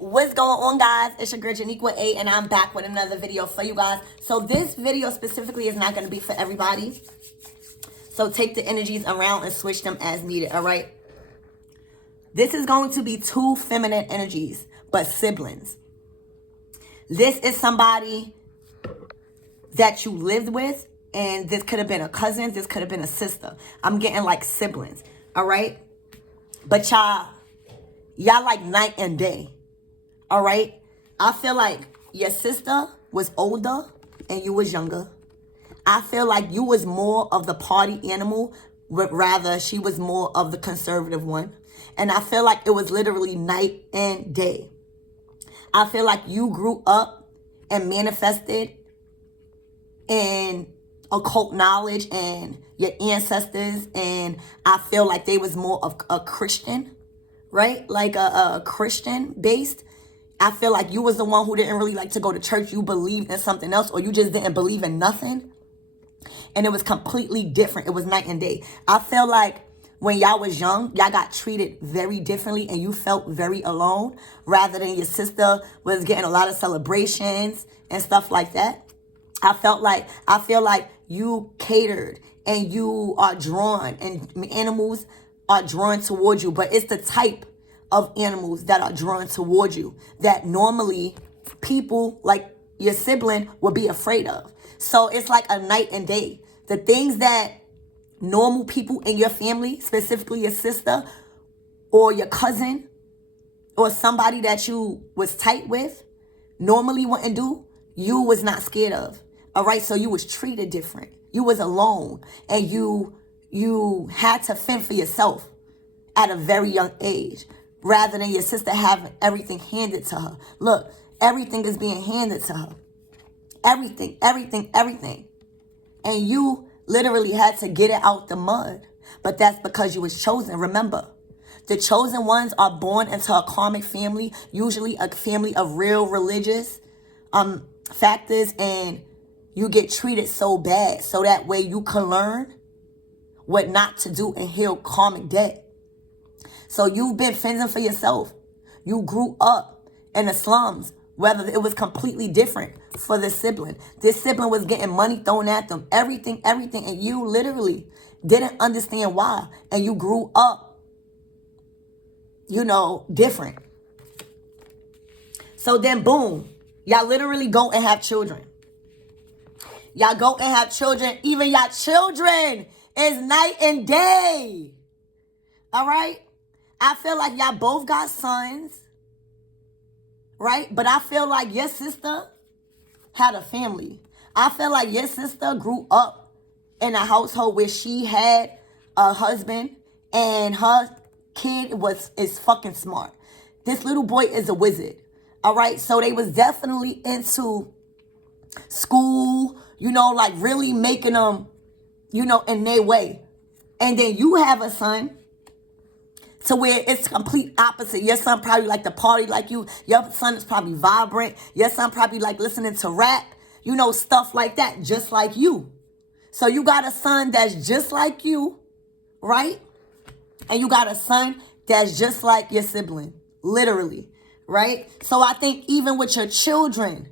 What's going on, guys? It's your girl Janiqua A, and I'm back with another video for you guys. So this video specifically is not going to be for everybody. So take the energies around and switch them as needed, all right? This is going to be two feminine energies, but siblings. This is somebody that you lived with, and this could have been a cousin, this could have been a sister. I'm getting like siblings, all right? But y'all like night and day. All right? I feel like your sister was older and you was younger. I feel like you was more of the party animal, rather she was more of the conservative one. And I feel like it was literally night and day. I feel like you grew up and manifested in occult knowledge and your ancestors. And I feel like they was more of a Christian, right? Like a Christian based. I feel like you was the one who didn't really like to go to church. You believed in something else, or you just didn't believe in nothing. And it was completely different. It was night and day. I feel like when y'all was young, y'all got treated very differently and you felt very alone, rather than your sister was getting a lot of celebrations and stuff like that. I feel like you catered and you are drawn, and animals are drawn towards you, but it's the type of animals that are drawn towards you that normally people like your sibling would be afraid of. So it's like a night and day. The things that normal people in your family, specifically your sister or your cousin or somebody that you was tight with, normally wouldn't do, you was not scared of. All right, so you was treated different. You was alone, and you had to fend for yourself at a very young age, rather than your sister having everything handed to her. Look, everything is being handed to her. Everything. And you literally had to get it out the mud. But that's because you was chosen. Remember, the chosen ones are born into a karmic family, usually a family of real religious factors, and you get treated so bad so that way you can learn what not to do and heal karmic debt. So you've been fending for yourself. You grew up in the slums, whether it was completely different for this sibling. This sibling was getting money thrown at them, everything, and you literally didn't understand why. And you grew up, different. So then boom, y'all literally go and have children. Y'all go and have children. Even y'all children is night and day. All right? I feel like y'all both got sons, right? But I feel like your sister had a family. I feel like your sister grew up in a household where she had a husband and her kid is fucking smart. This little boy is a wizard, all right? So they was definitely into school, like really making them, in their way. And then you have a son to where it's complete opposite. Your son probably like to party like you. Your son is probably vibrant. Your son probably like listening to rap, stuff like that, just like you. So you got a son that's just like you, right? And you got a son that's just like your sibling, literally, right? So I think even with your children,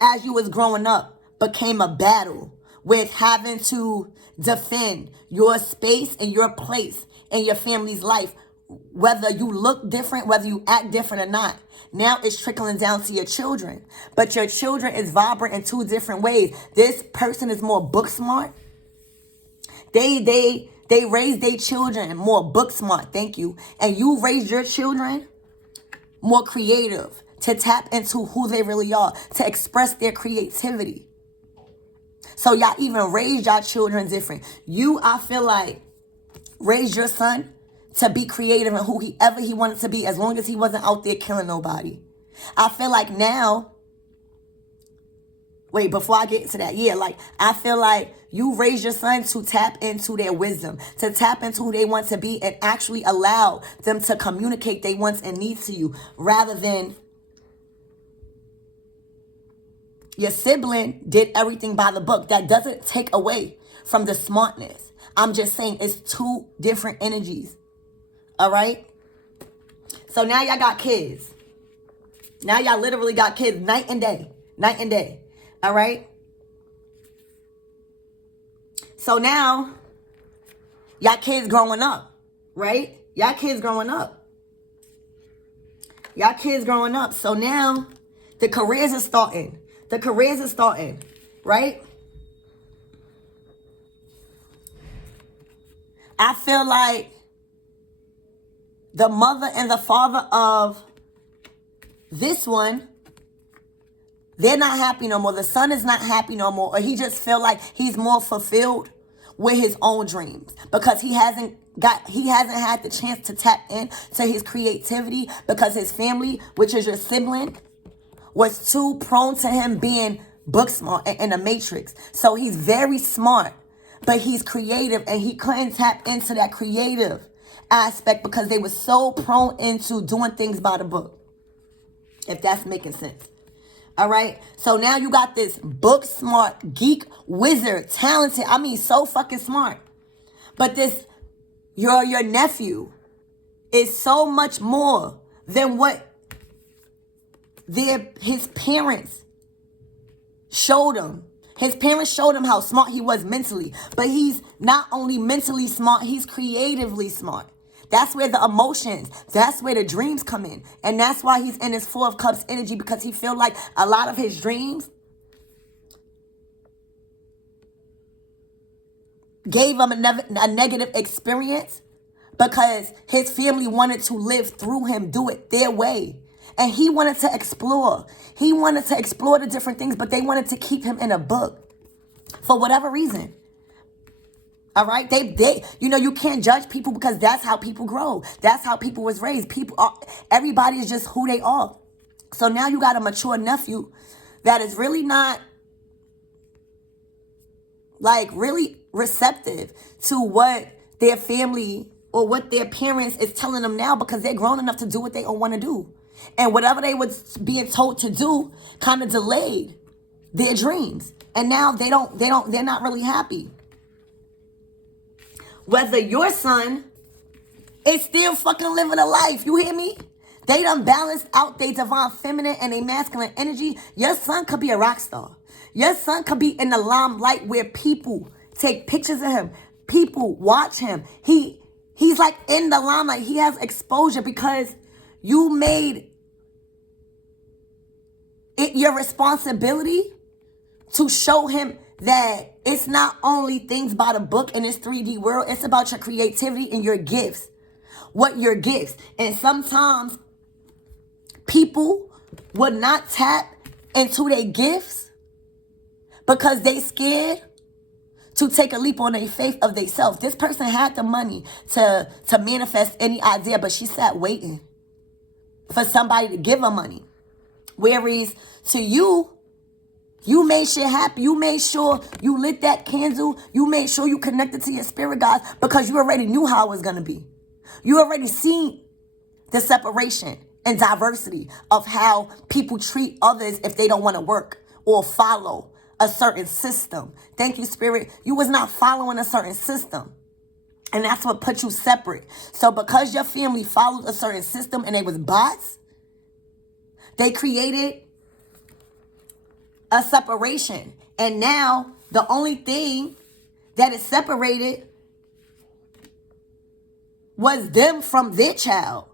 as you was growing up, became a battle with having to defend your space and your place in your family's life, whether you look different, whether you act different or not. Now it's trickling down to your children. But your children is vibrant in two different ways. This person is more book smart. They raise their children more book smart, thank you. And you raise your children more creative, to tap into who they really are, to express their creativity. So y'all even raise y'all children different. You, I feel like, raise your son to be creative and whoever he wanted to be, as long as he wasn't out there killing nobody. I feel like now, before I get to that, I feel like you raise your son to tap into their wisdom, to tap into who they want to be, and actually allow them to communicate their wants and needs to you, rather than your sibling did everything by the book. That doesn't take away from the smartness. I'm just saying it's two different energies. All right? So now y'all got kids. Now y'all literally got kids night and day. Night and day. All right? So now, y'all kids growing up. Right? Y'all kids growing up. Y'all kids growing up. So now, the careers are starting. The careers are starting. Right? I feel like the mother and the father of this one, they're not happy no more. The son is not happy no more. Or he just feel like he's more fulfilled with his own dreams. Because he hasn't had the chance to tap in to his creativity. Because his family, which is your sibling, was too prone to him being book smart and a matrix. So he's very smart. But he's creative, and he couldn't tap into that creative aspect because they were so prone into doing things by the book. If that's making sense. All right. So now you got this book smart, geek, wizard, talented. I mean, so fucking smart. But this, your nephew is so much more than what his parents showed him. His parents showed him how smart he was mentally. But he's not only mentally smart, he's creatively smart. That's where the emotions, that's where the dreams come in. And that's why he's in his Four of Cups energy, because he feel like a lot of his dreams gave him a negative experience because his family wanted to live through him, do it their way. And he wanted to explore. He wanted to explore the different things, but they wanted to keep him in a book for whatever reason. All right? They you can't judge people because that's how people grow. That's how people was raised. Everybody is just who they are. So now you got a mature nephew that is really not like really receptive to what their family or what their parents is telling them now, because they're grown enough to do what they want to do. And whatever they was being told to do kind of delayed their dreams. And now they're not really happy. Whether your son is still fucking living a life, you hear me? They done balanced out their divine feminine and their masculine energy. Your son could be a rock star. Your son could be in the limelight where people take pictures of him. People watch him. He's like in the limelight. He has exposure because you made it your responsibility to show him that it's not only things by the book in this 3D world. It's about your creativity and your gifts. What your gifts. And sometimes people would not tap into their gifts because they scared to take a leap on their faith of themselves. This person had the money to manifest any idea, but she sat waiting for somebody to give her money. Whereas to you made shit happen. You made sure you lit that candle. You made sure you connected to your spirit guides because you already knew how it was going to be. You already seen the separation and diversity of how people treat others if they don't want to work or follow a certain system. Thank you, Spirit. You was not following a certain system. And that's what put you separate. So because your family followed a certain system and they was bots, they created a separation. And now the only thing that is separated was them from their child.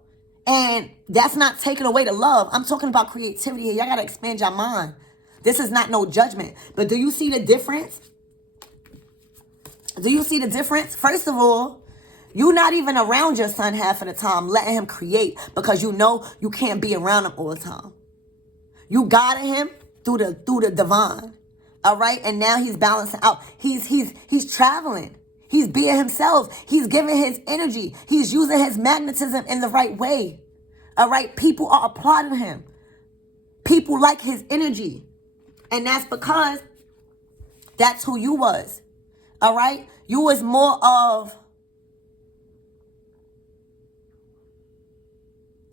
And that's not taking away the love. I'm talking about creativity here. Y'all got to expand your mind. This is not no judgment. But do you see the difference? Do you see the difference? First of all, you're not even around your son half of the time, letting him create, because you know you can't be around him all the time. You guided him through the divine. All right? And now he's balancing out. He's traveling. He's being himself. He's giving his energy. He's using his magnetism in the right way. All right? People are applauding him. People like his energy. And that's because that's who you was. All right? You was more of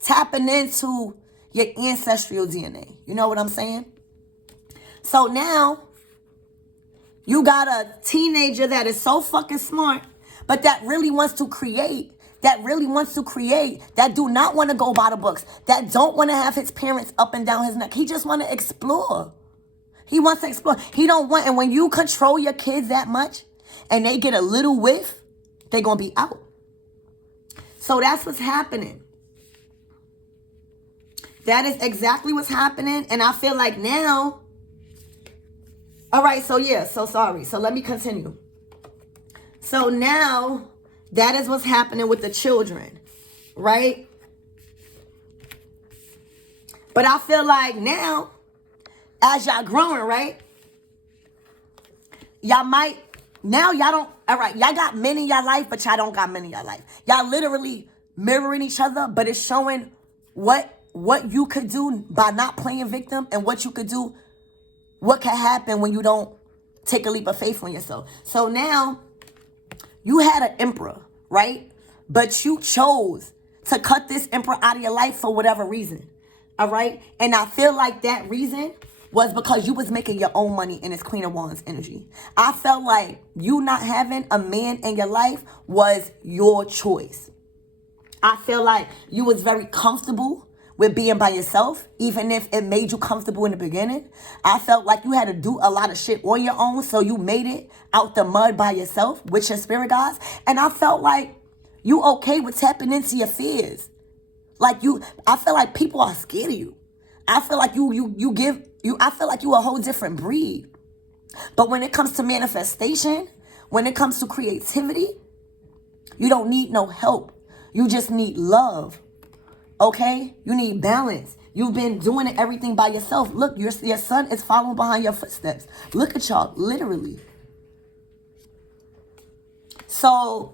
tapping into your ancestral DNA. You know what I'm saying? So now you got a teenager that is so fucking smart, but that really wants to create that really wants to create, that do not want to go by the books, that don't want to have his parents up and down his neck. He just want to explore. He wants to explore. He don't want, and when you control your kids that much and they get a little whiff, they're going to be out. So that's what's happening. That is exactly what's happening. And I feel like now, all right, so yeah, so sorry. So let me continue. So now, that is what's happening with the children, right? But I feel like now, as y'all growing, right? Y'all might, now y'all don't, all right, y'all got men in your life, but y'all don't got men in your life. Y'all literally mirroring each other, but it's showing what you could do by not playing victim and what you could do, what can happen when you don't take a leap of faith on yourself. So now, you had an emperor, right? But you chose to cut this emperor out of your life for whatever reason, all right? And I feel like that reason was because you was making your own money in this Queen of Wands energy. I felt like you not having a man in your life was your choice. I feel like you was very comfortable with being by yourself, even if it made you comfortable in the beginning. I felt like you had to do a lot of shit on your own, so you made it out the mud by yourself with your spirit guides. And I felt like you okay with tapping into your fears. I feel like people are scared of you. I feel like I feel like you a whole different breed. But when it comes to manifestation, when it comes to creativity, you don't need no help. You just need love. Okay? You need balance. You've been doing everything by yourself. Look, your son is following behind your footsteps. Look at y'all, literally. So,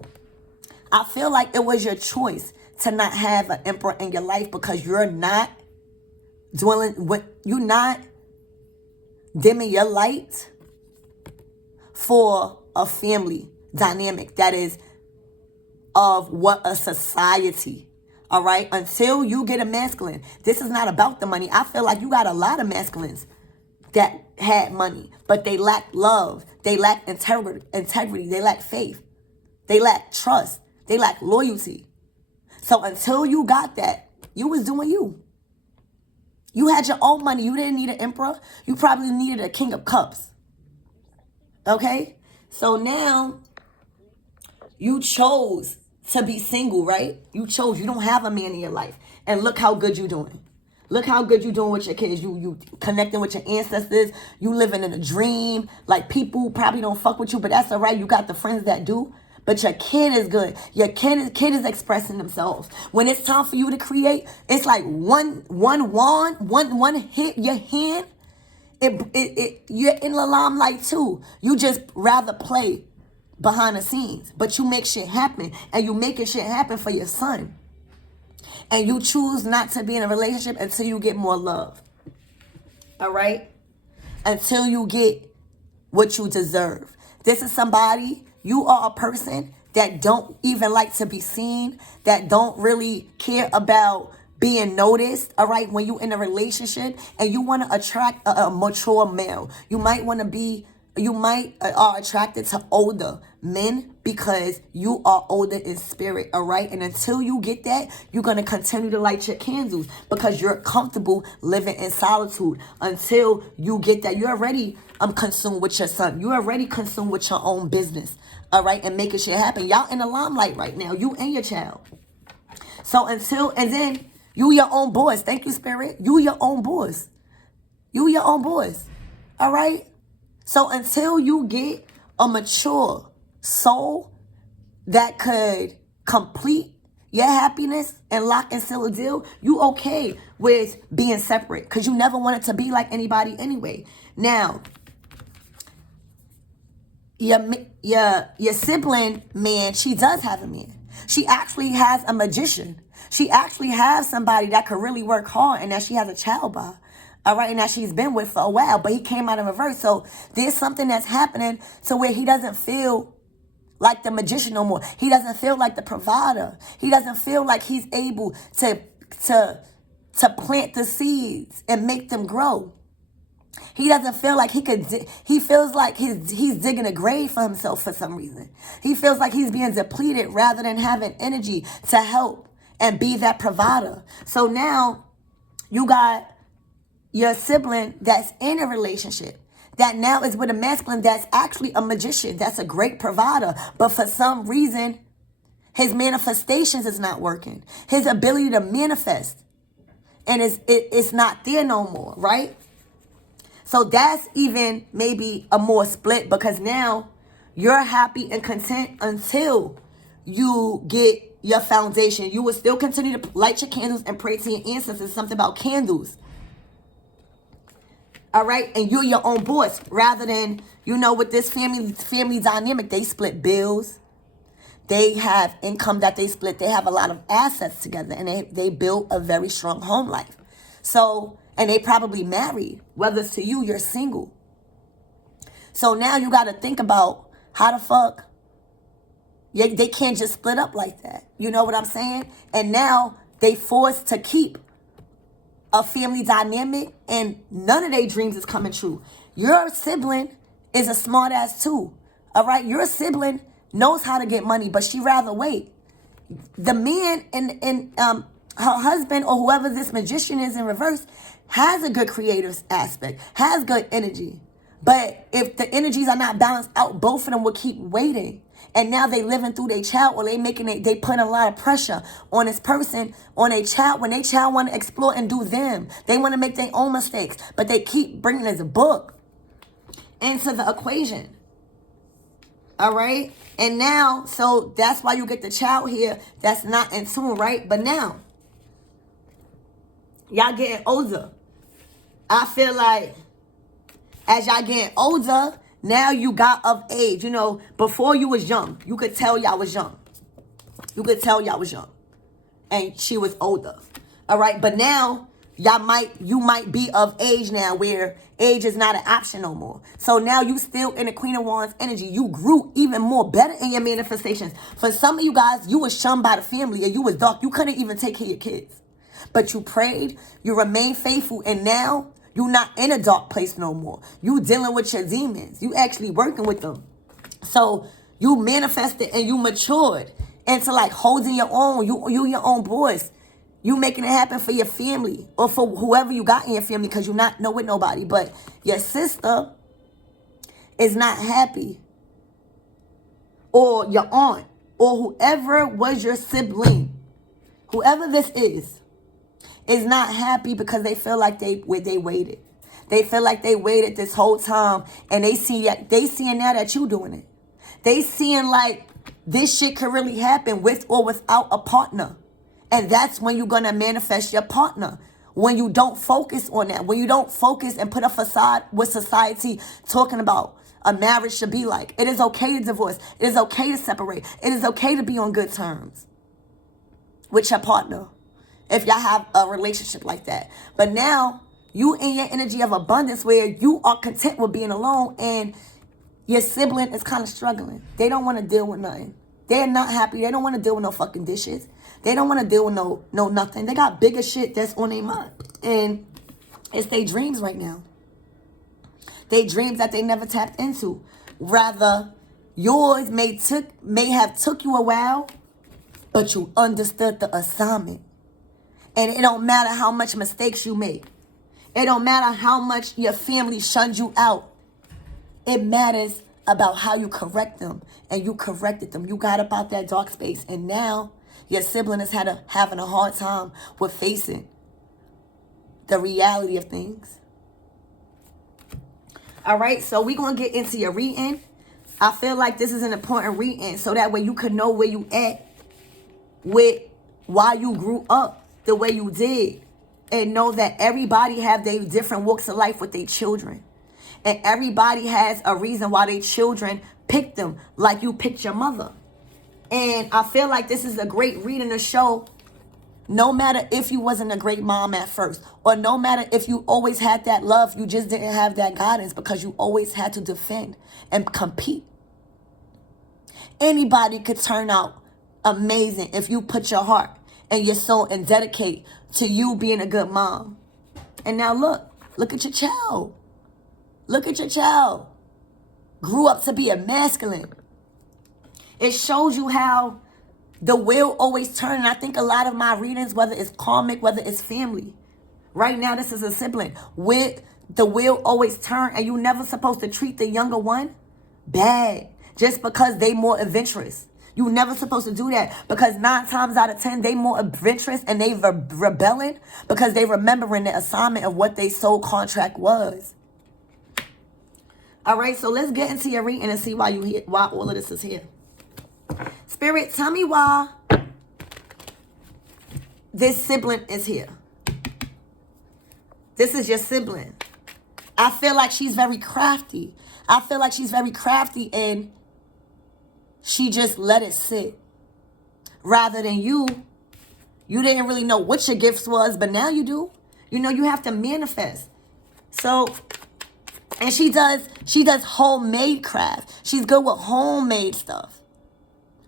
I feel like it was your choice to not have an emperor in your life because you're not dimming your light for a family dynamic that is of what a society. All right, until you get a masculine. This is not about the money. I feel like you got a lot of masculines that had money, but they lacked love. They lacked integrity. They lacked faith. They lacked trust. They lacked loyalty. So until you got that, you was doing you. You had your own money. You didn't need an emperor. You probably needed a king of cups. Okay? So now you chose to be single, right? You chose. You don't have a man in your life. And look how good you're doing. Look how good you're doing with your kids. You connecting with your ancestors. You living in a dream. Like, people probably don't fuck with you, but that's all right. You got the friends that do. But your kid is good. Your kid is expressing themselves. When it's time for you to create, it's like one wand, one hit your hand. You're in the limelight too. You just rather play behind the scenes, but you make shit happen, and you making shit happen for your son. And you choose not to be in a relationship until you get more love. All right? Until you get what you deserve. This is somebody, you are a person that don't even like to be seen, that don't really care about being noticed, all right, when you in a relationship and you want to attract a mature male. You might are attracted to older men because you are older in spirit, all right? And until you get that, you're going to continue to light your candles because you're comfortable living in solitude. Until you get that, you're already consumed with your son. You're already consumed with your own business, all right? And making shit happen. Y'all in the limelight right now, you and your child. So and then you your own boss. Thank you, Spirit. You your own boss. You your own boss, all right? So until you get a mature soul that could complete your happiness and lock and seal a deal, you okay with being separate because you never wanted to be like anybody anyway. Now, your sibling, man, she does have a man. She actually has a magician. She actually has somebody that could really work hard and that she has a child by. All right, and that she's been with for a while, but he came out in reverse. So there's something that's happening to where he doesn't feel like the magician no more. He doesn't feel like the provider. He doesn't feel like he's able to plant the seeds and make them grow. He doesn't feel like he could, he feels like he's digging a grave for himself for some reason. He feels like he's being depleted rather than having energy to help and be that provider. So now you got your sibling that's in a relationship that now is with a masculine that's actually a magician, that's a great provider. But for some reason, his manifestations is not working. His ability to manifest and it's not there no more, right? So that's even maybe a more split because now you're happy and content until you get your foundation. You will still continue to light your candles and pray to your ancestors. Something about candles. All right. And you're your own boss rather than, with this family dynamic, they split bills. They have income that they split. They have a lot of assets together and they build a very strong home life. So, and they probably married, whether it's to you, you're single. So now you got to think about how the fuck they can't just split up like that. You know what I'm saying? And now they forced to keep a family dynamic and none of their dreams is coming true. Your sibling is a smart ass too. All right. Your sibling knows how to get money, but she rather wait. The man and her husband or whoever this magician is in reverse has a good creative aspect, has good energy. But if the energies are not balanced out, both of them will keep waiting. And now they living through their child or they put a lot of pressure on this person, on a child. When they child want to explore and do them, they want to make their own mistakes. But they keep bringing this book into the equation. All right. And now, so that's why you get the child here that's not in tune, right? But now, y'all getting older. I feel like as y'all getting older, now you got of age. Before you was young, you could tell y'all was young. You could tell y'all was young. And she was older. All right. But now you might be of age now where age is not an option no more. So now you still in the Queen of Wands energy. You grew even more better in your manifestations. For some of you guys, you was shunned by the family and you was dark. You couldn't even take care of your kids. But you prayed, you remained faithful, and now you're not in a dark place no more. You dealing with your demons. You actually working with them. So you manifested and you matured into like holding your own. You your own voice. You making it happen for your family or for whoever you got in your family because you're not with nobody. But your sister is not happy. Or your aunt or whoever was your sibling. Whoever this is not happy because they feel like they waited. They feel like they waited this whole time and they seeing now that you doing it. They seeing like this shit could really happen with or without a partner. And that's when you're going to manifest your partner. When you don't focus on that. When you don't focus and put a facade with society talking about a marriage should be like. It is okay to divorce. It is okay to separate. It is okay to be on good terms with your partner if y'all have a relationship like that. But now you in your energy of abundance where you are content with being alone and your sibling is kind of struggling. They don't want to deal with nothing. They're not happy. They don't want to deal with no fucking dishes. They don't want to deal with no nothing. They got bigger shit that's on their mind. And it's their dreams right now. They dreams that they never tapped into. Rather, yours may have took you a while, but you understood the assignment. And it don't matter how much mistakes you make. It don't matter how much your family shunned you out. It matters about how you correct them. And you corrected them. You got up out that dark space. And now your sibling is having a hard time with facing the reality of things. All right. So we're going to get into your reading. I feel like this is an important reading. So that way you could know where you at with why you grew up the way you did. And know that everybody have their different walks of life with their children. And everybody has a reason why their children picked them like you picked your mother. And I feel like this is a great reading to show no matter if you wasn't a great mom at first, or no matter if you always had that love, you just didn't have that guidance because you always had to defend and compete. Anybody could turn out amazing if you put your heart and your soul and dedicate to you being a good mom. And now look at your child. Look at your child. Grew up to be a masculine. It shows you how the wheel always turns. And I think a lot of my readings, whether it's karmic, whether it's family. Right now, this is a sibling. With the wheel always turn, and you're never supposed to treat the younger one bad just because they more adventurous. You're never supposed to do that, because 9 times out of 10, they more adventurous and they rebelling because they remembering the assignment of what their soul contract was. All right, so let's get into your reading and see why you here, why all of this is here. Spirit, tell me why this sibling is here. This is your sibling. I feel like she's very crafty. I feel like she's very crafty, and she just let it sit. Rather than you didn't really know what your gifts was, but now you do. You know, you have to manifest. So, and she does homemade craft. She's good with homemade stuff.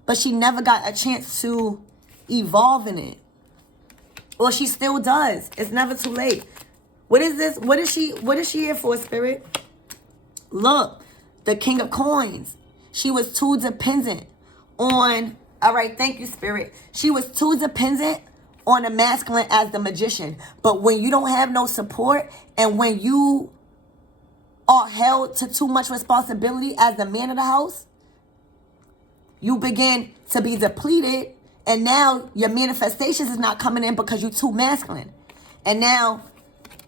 But she never got a chance to evolve in it. Or she still does. It's never too late. What is this? What is she here for, Spirit? Look, the King of Coins. She was too dependent on, all right, thank you, Spirit. She was too dependent on the masculine as the magician. But when you don't have no support, and when you are held to too much responsibility as the man of the house, you begin to be depleted, and now your manifestations is not coming in because you're too masculine. And now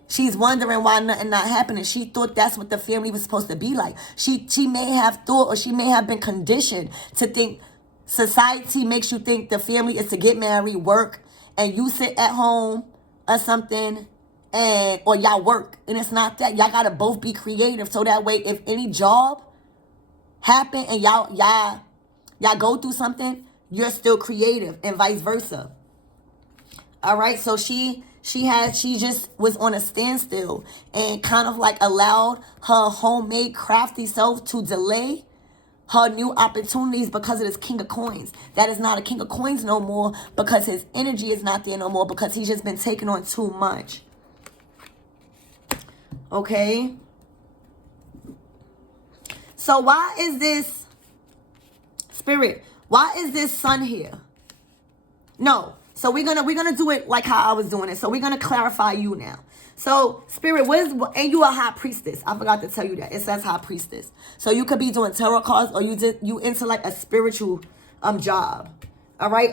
she's wondering why nothing not happening. She thought that's what the family was supposed to be like. She may have thought, or she may have been conditioned to think society makes you think the family is to get married, work, and you sit at home or something, and or y'all work. And it's not that. Y'all gotta both be creative, so that way if any job happen and y'all go through something, you're still creative, and vice versa. All right, so she just was on a standstill and kind of like allowed her homemade crafty self to delay her new opportunities because of this King of Coins. That is not a King of Coins no more, because his energy is not there no more, because he's just been taking on too much. Okay. So why is this, Spirit, why is this sun here? No. So we're gonna do it like how I was doing it. So we're gonna clarify you now. So, Spirit, and you a high priestess. I forgot to tell you that. It says high priestess. So you could be doing tarot cards, or you into like a spiritual job. All right?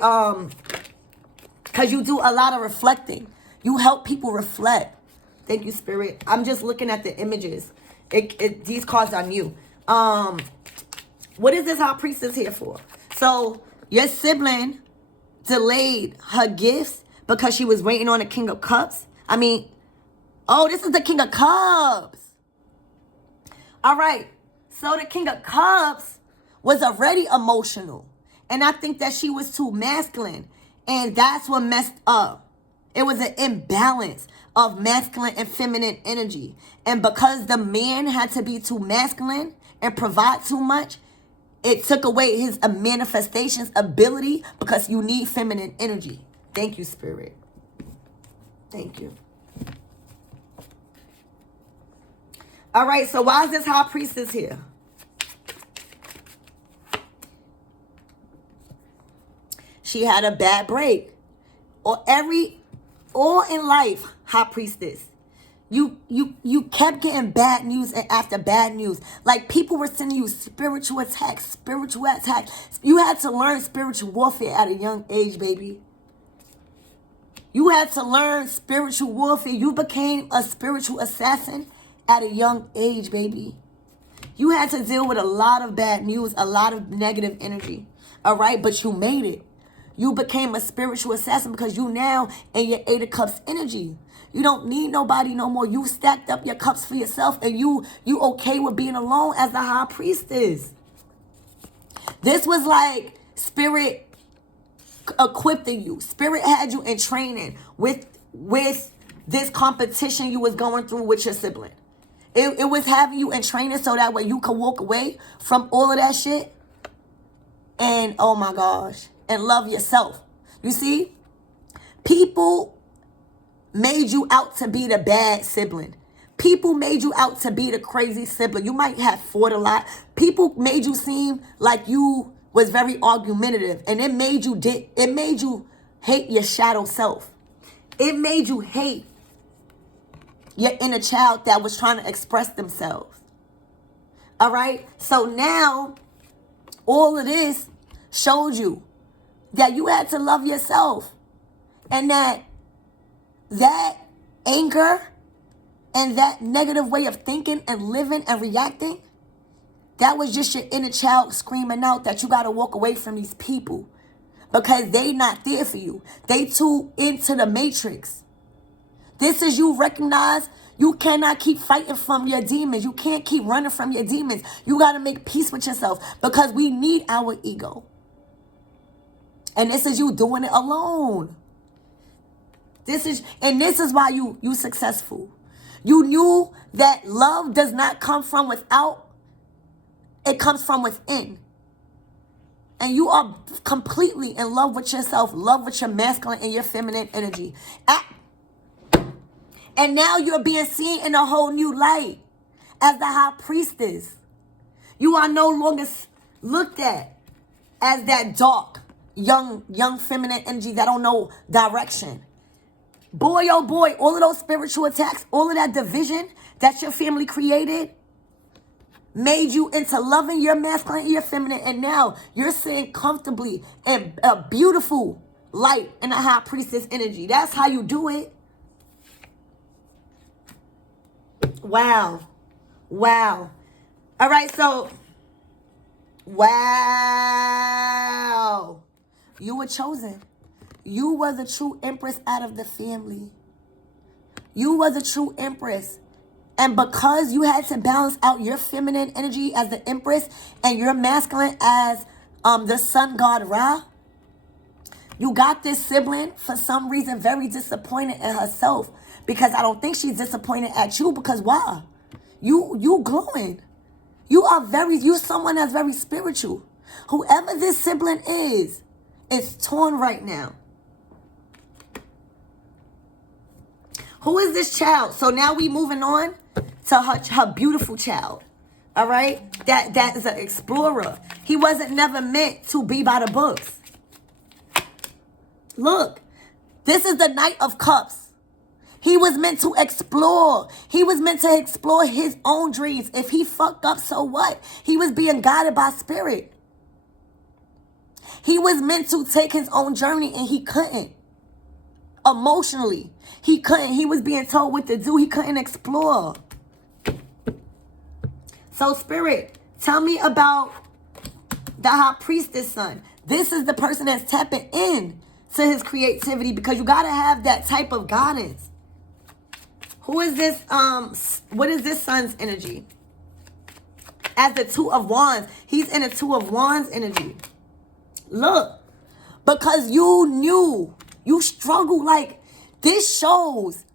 Cause you do a lot of reflecting. You help people reflect. Thank you, Spirit. I'm just looking at the images. These cards are new. What is this high priestess here for? So your sibling delayed her gifts because she was waiting on the King of Cups. I mean, oh, this is the King of Cups. All right. So the King of Cups was already emotional. And I think that she was too masculine. And that's what messed up. It was an imbalance of masculine and feminine energy. And because the man had to be too masculine and provide too much, it took away his manifestations ability, because you need feminine energy. Thank you, Spirit. Thank you. All right, so why is this high priestess here? She had a bad break. Or all in life, high priestess. You kept getting bad news and after bad news. Like, people were sending you spiritual attacks. You had to learn spiritual warfare at a young age, baby. You had to learn spiritual warfare. You became a spiritual assassin at a young age, baby. You had to deal with a lot of bad news, a lot of negative energy. All right, but you made it. You became a spiritual assassin because you now in your 8 of Cups energy. You don't need nobody no more. You stacked up your cups for yourself, and you okay with being alone as the high priestess. This was like Spirit equipping you. Spirit had you in training with this competition you was going through with your sibling. It was having you in training so that way you could walk away from all of that shit and, oh my gosh, and love yourself. You see? People made you out to be the bad sibling. People made you out to be the crazy sibling. You might have fought a lot. People made you seem like you was very argumentative, and it made you hate your shadow self. It made you hate your inner child that was trying to express themselves. All right? So now, all of this showed you that you had to love yourself. And that anger and that negative way of thinking and living and reacting, that was just your inner child screaming out that you got to walk away from these people because they not there for you. They too into the matrix. This is you recognize you cannot keep fighting from your demons. You can't keep running from your demons. You got to make peace with yourself because we need our ego. And this is you doing it alone. This is why you successful. You knew that love does not come from without. It comes from within. And you are completely in love with yourself, love with your masculine and your feminine energy. And now you're being seen in a whole new light as the high priestess. You are no longer looked at as that dark, young feminine energy that don't know direction. Boy, oh boy, all of those spiritual attacks, all of that division that your family created made you into loving your masculine and your feminine. And now you're sitting comfortably in a beautiful light in a high priestess energy. That's how you do it. Wow. Wow. All right, so, wow. You were chosen. You were the true empress out of the family. You were the true empress. And because you had to balance out your feminine energy as the empress and your masculine as the sun god Ra, you got this sibling for some reason very disappointed in herself. Because I don't think she's disappointed at you. Because why? You glowing. You someone that's very spiritual. Whoever this sibling is torn right now. Who is this child? So now we moving on to her beautiful child. All right? That is an explorer. He wasn't never meant to be by the books. Look, this is the Knight of Cups. He was meant to explore. He was meant to explore his own dreams. If he fucked up, so what? He was being guided by spirit. He was meant to take his own journey and he couldn't. Emotionally, he couldn't. He was being told what to do. He couldn't explore. So spirit, tell me about the high priestess son. This is the person that's tapping in to his creativity because you got to have that type of guidance. Who is this? What is this son's energy? As the Two of Wands. He's in a Two of Wands energy. Look, because you knew, you struggled. Like, this shows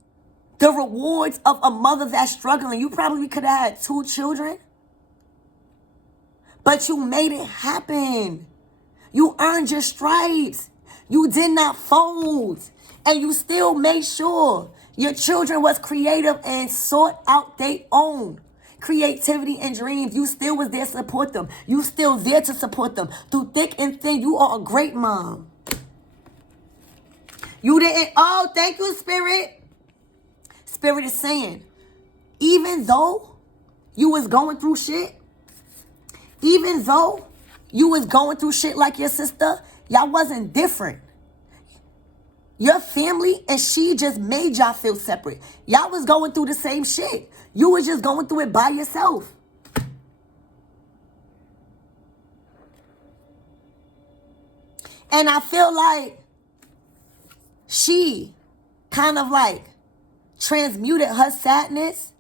the rewards of a mother that's struggling. You probably could have had 2 children, but you made it happen. You earned your stripes. You did not fold. And you still made sure your children was creative and sought out their own creativity and dreams. You still was there to support them. You still there to support them. Through thick and thin, you are a great mom. You didn't, oh, thank you, Spirit. Spirit is saying, even though you was going through shit, even though you was going through shit like your sister, y'all wasn't different. Your family and she just made y'all feel separate. Y'all was going through the same shit. You was just going through it by yourself. And I feel like she kind of like transmuted her sadness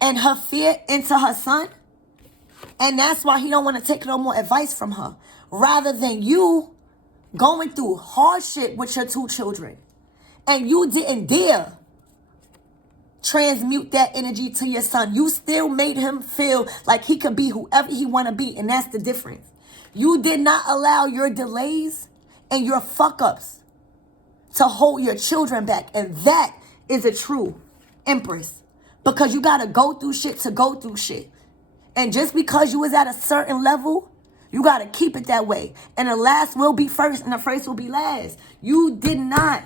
and her fear into her son. And that's why he don't want to take no more advice from her. Rather than you going through hardship with your 2 children. And you didn't dare transmute that energy to your son. You still made him feel like he could be whoever he want to be. And that's the difference. You did not allow your delays and your fuck-ups to hold your children back. And that is a true empress. Because you got to go through shit to go through shit. And just because you was at a certain level, you got to keep it that way. And the last will be first and the first will be last. You did not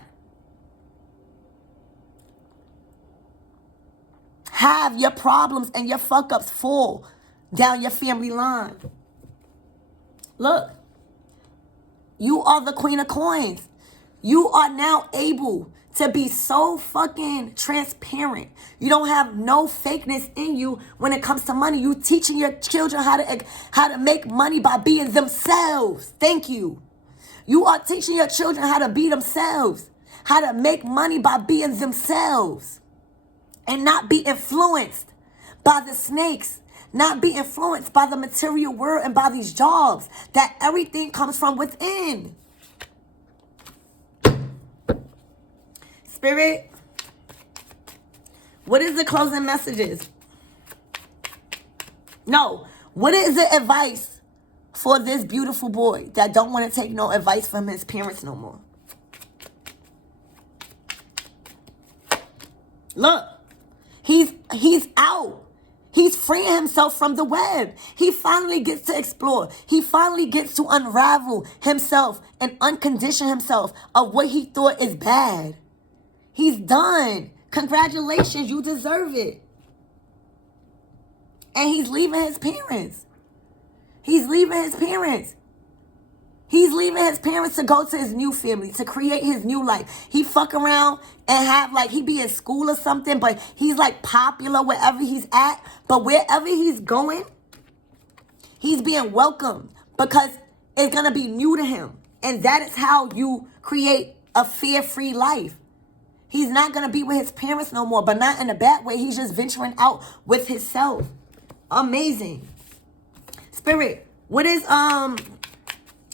have your problems and your fuck-ups fall down your family line. Look, you are the queen of coins. You are now able to be so fucking transparent. You don't have no fakeness in you when it comes to money. You teaching your children how to make money by being themselves. Thank you. You are teaching your children how to be themselves, how to make money by being themselves, and not be influenced by the snakes, not be influenced by the material world and by these jobs. That everything comes from within. Spirit, what is the closing messages? No, what is the advice for this beautiful boy that don't want to take no advice from his parents no more? Look, he's out. He's freeing himself from the web. He finally gets to explore. He finally gets to unravel himself and uncondition himself of what he thought is bad. He's done. Congratulations, you deserve it. And he's leaving his parents. He's leaving his parents. He's leaving his parents to go to his new family, to create his new life. He fuck around and have like, he be in school or something, but he's like popular wherever he's at. But wherever he's going, he's being welcomed because it's going to be new to him. And that is how you create a fear-free life. He's not going to be with his parents no more, but not in a bad way. He's just venturing out with himself. Amazing. Spirit, what is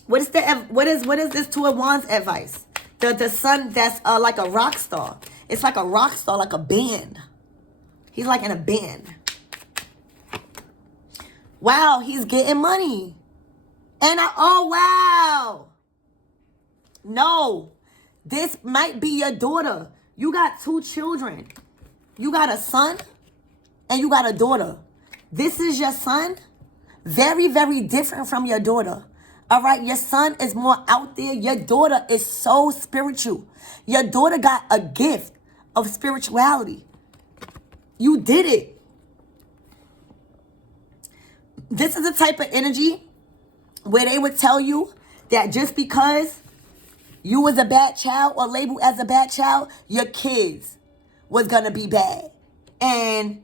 this Two of Wands advice? The son that's like a rock star. It's like a rock star, like a band. He's like in a band. Wow, he's getting money. And oh wow. No, this might be your daughter. You got 2 children. You got a son and you got a daughter. This is your son. Very, very different from your daughter. All right, your son is more out there. Your daughter is so spiritual. Your daughter got a gift of spirituality. You did it. This is the type of energy where they would tell you that just because you was a bad child or labeled as a bad child, your kids was going to be bad. And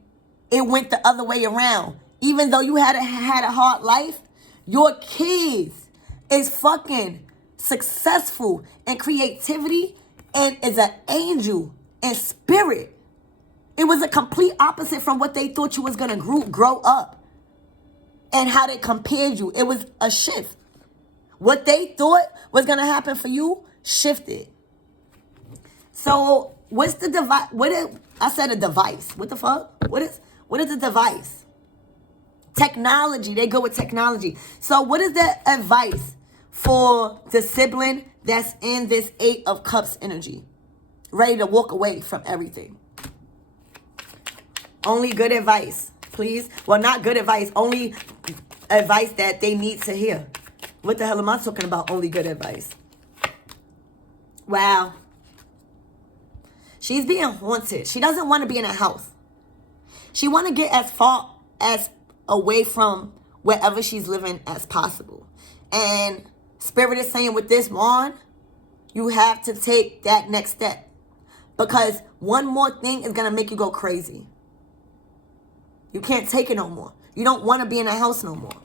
it went the other way around. Even though you had a hard life, your kids is fucking successful in creativity and is an angel in spirit. It was a complete opposite from what they thought you was going to grow up and how they compared you. It was a shift. What they thought was going to happen for you shifted. So what's the device? I said a device. What the fuck? What is the device? Technology. They go with technology. So what is the advice for the sibling that's in this 8 of Cups energy? Ready to walk away from everything. Only good advice, please. Well, not good advice. Only advice that they need to hear. What the hell am I talking about? Only good advice. Wow. She's being haunted. She doesn't want to be in a house. She want to get as far as away from wherever she's living as possible. And Spirit is saying with this wand, you have to take that next step. Because one more thing is going to make you go crazy. You can't take it no more. You don't want to be in a house no more.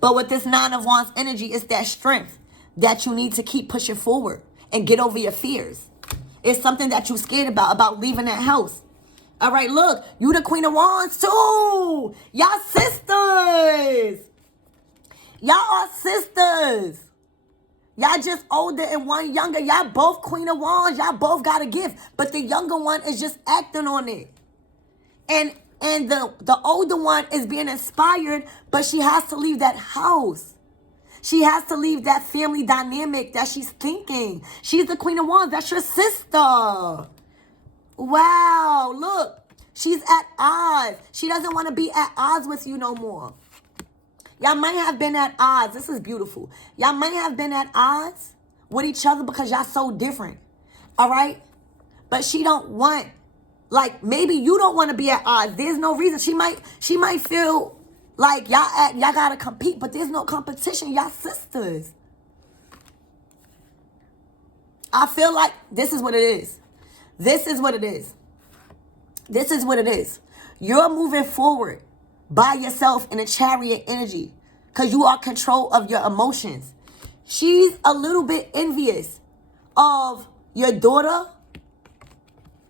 But with this 9 of Wands energy, it's that strength that you need to keep pushing forward and get over your fears. It's something that you're scared about leaving that house. All right, look, you the Queen of Wands too. Y'all sisters. Y'all are sisters. Y'all just older and one younger. Y'all both Queen of Wands. Y'all both got a gift. But the younger one is just acting on it. And the older one is being inspired, but she has to leave that house. She has to leave that family dynamic that she's thinking. She's the Queen of Wands. That's your sister. Wow, look. She's at odds. She doesn't want to be at odds with you no more. Y'all might have been at odds. This is beautiful. Y'all might have been at odds with each other because y'all so different. All right? But she don't want, like, maybe you don't want to be at odds. There's no reason. She might feel like y'all gotta compete, but there's no competition. Y'all sisters. I feel like this is what it is. This is what it is. This is what it is. You're moving forward by yourself in a chariot energy because you are control of your emotions. She's a little bit envious of your daughter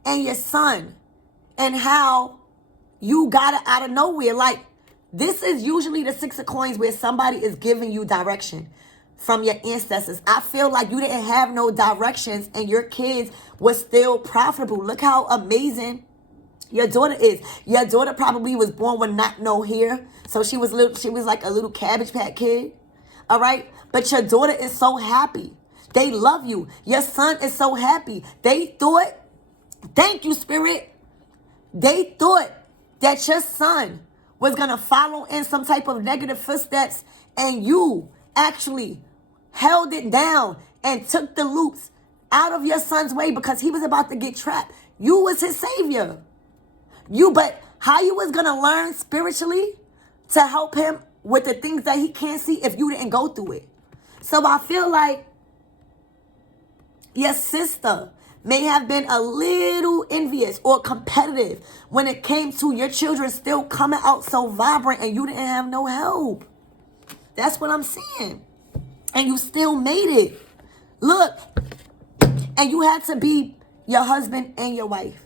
and your son and how you got it out of nowhere. Like, this is usually the Six of Coins where somebody is giving you direction from your ancestors. I feel like you didn't have no directions and your kids were still profitable. Look how amazing your daughter is. Your daughter probably was born with not no hair. So she was like a little Cabbage Patch kid. All right? But your daughter is so happy. They love you. Your son is so happy. They thought, thank you, Spirit. They thought that your son was going to follow in some type of negative footsteps, and you actually held it down and took the loops out of your son's way because he was about to get trapped. You was his savior. But how you was going to learn spiritually to help him with the things that he can't see if you didn't go through it? So I feel like your sister may have been a little envious or competitive when it came to your children still coming out so vibrant and you didn't have no help. That's what I'm saying. And you still made it. Look, and you had to be your husband and your wife.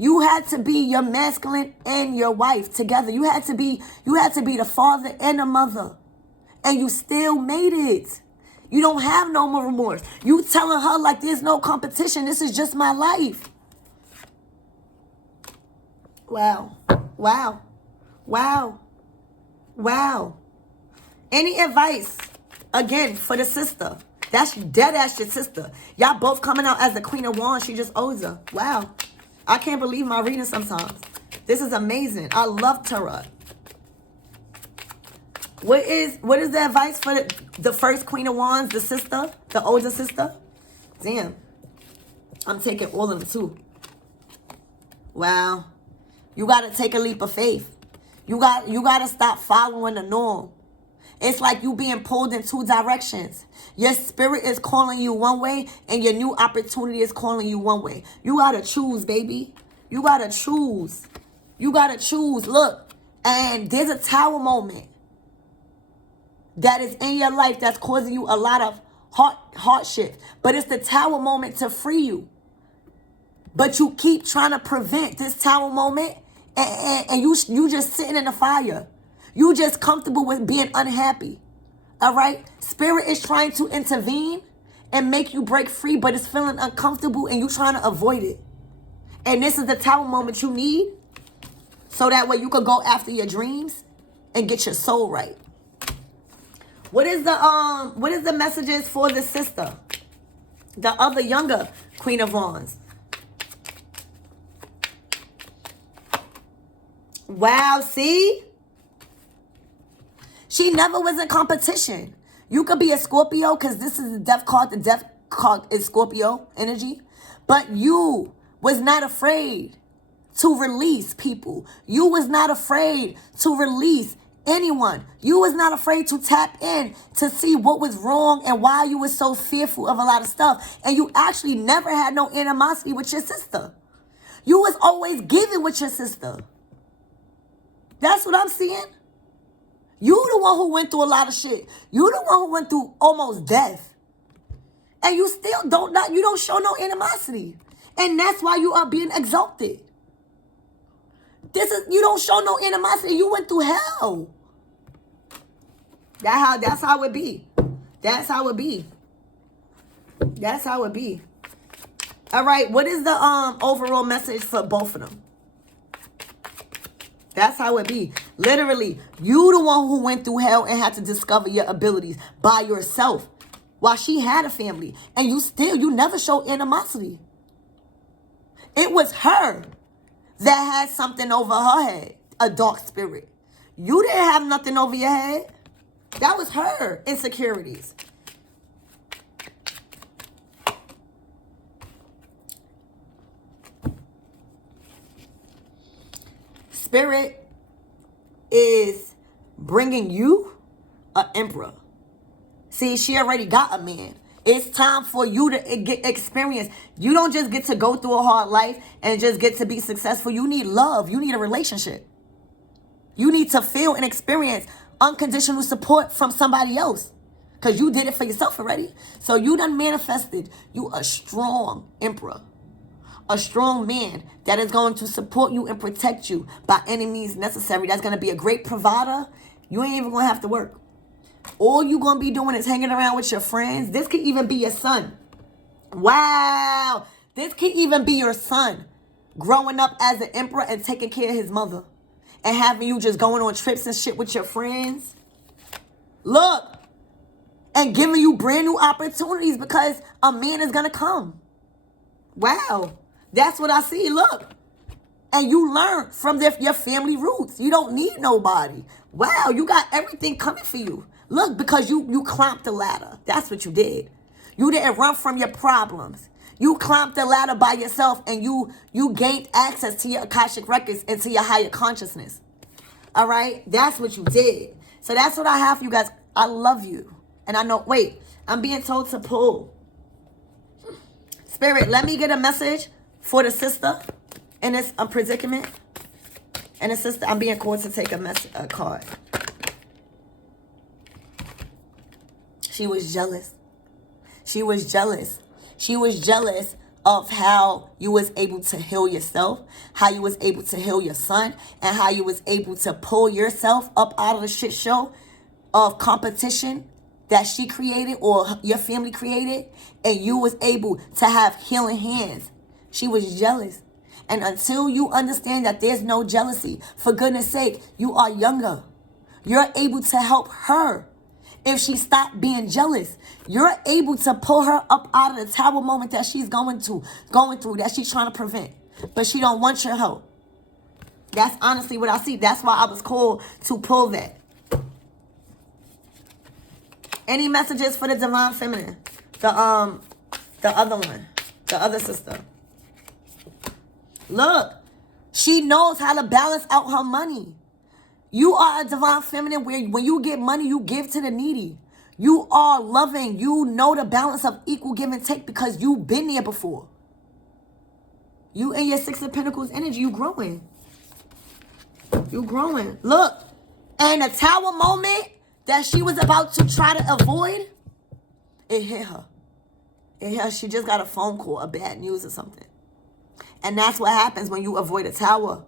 You had to be your masculine and your wife together. You had to be the father and the mother. And you still made it. You don't have no more remorse. You telling her like there's no competition. This is just my life. Wow. Wow. Wow. Wow. Any advice, again, for the sister? That's dead ass your sister. Y'all both coming out as the Queen of Wands. She just owes her. Wow. I can't believe my reading sometimes. This is amazing. I love tarot. What is the advice for the first Queen of Wands, the sister, the older sister? Damn. I'm taking all of them too. Wow. You got to take a leap of faith. You got to stop following the norm. It's like you being pulled in two directions. Your spirit is calling you one way and your new opportunity is calling you one way. You got to choose, baby. You got to choose. You got to choose. Look, and there's a tower moment that is in your life that's causing you a lot of hardship. But it's the tower moment to free you. But you keep trying to prevent this tower moment and you just sitting in the fire. You just comfortable with being unhappy. All right? Spirit is trying to intervene and make you break free, but it's feeling uncomfortable and you trying to avoid it. And this is the tower moment you need so that way you could go after your dreams and get your soul right. What is the messages for the sister? The other younger Queen of Wands. Wow, see? She never was in competition. You could be a Scorpio because this is the death card. The death card is Scorpio energy. But you was not afraid to release people. You was not afraid to release anyone. You was not afraid to tap in to see what was wrong and why you was so fearful of a lot of stuff. And you actually never had no animosity with your sister. You was always giving with your sister. That's what I'm seeing. You the one who went through a lot of shit. You the one who went through almost death. And you still you don't show no animosity. And that's why you are being exalted. You don't show no animosity. You went through hell. That's how it be. That's how it be. That's how it be. All right, what is the overall message for both of them? That's how it be. Literally, you the one who went through hell and had to discover your abilities by yourself while she had a family. And you never showed animosity. It was her that had something over her head, a dark spirit. You didn't have nothing over your head. That was her insecurities. Spirit is bringing you an emperor. See, she already got a man. It's time for you to get experience. You don't just get to go through a hard life and just get to be successful. You need love. You need a relationship. You need to feel and experience unconditional support from somebody else. Because you did it for yourself already. So you done manifested you a strong emperor. A strong man that is going to support you and protect you by any means necessary. That's going to be a great provider. You ain't even going to have to work. All you going to be doing is hanging around with your friends. This could even be your son. Wow. This could even be your son growing up as an emperor and taking care of his mother. And having you just going on trips and shit with your friends. Look. And giving you brand new opportunities because a man is going to come. Wow. That's what I see. Look. And you learn from your family roots. You don't need nobody. Wow, you got everything coming for you. Look, because you climbed the ladder. That's what you did. You didn't run from your problems. You climbed the ladder by yourself and you gained access to your Akashic records and to your higher consciousness. All right? That's what you did. So that's what I have for you guys. I love you. And I know, wait, I'm being told to pull. Spirit, let me get a message for the sister in this predicament. And the sister, I'm being called to take a card. She was jealous. She was jealous. She was jealous of how you was able to heal yourself, how you was able to heal your son, and how you was able to pull yourself up out of the shit show of competition that she created or your family created, and you was able to have healing hands. She was jealous. And until you understand that there's no jealousy, for goodness sake, you are younger. You're able to help her. If she stopped being jealous, you're able to pull her up out of the tower moment that she's going through, that she's trying to prevent. But she don't want your help. That's honestly what I see. That's why I was called to pull that. Any messages for the Divine Feminine? The other one. The other sister. Look, she knows how to balance out her money. You are a Divine Feminine where when you get money, you give to the needy. You are loving. You know the balance of equal give and take because you've been there before. You in your Six of Pentacles energy, you growing. You growing. Look, and the tower moment that she was about to try to avoid, it hit her. It hit her. She just got a phone call, a bad news or something. And that's what happens when you avoid a tower.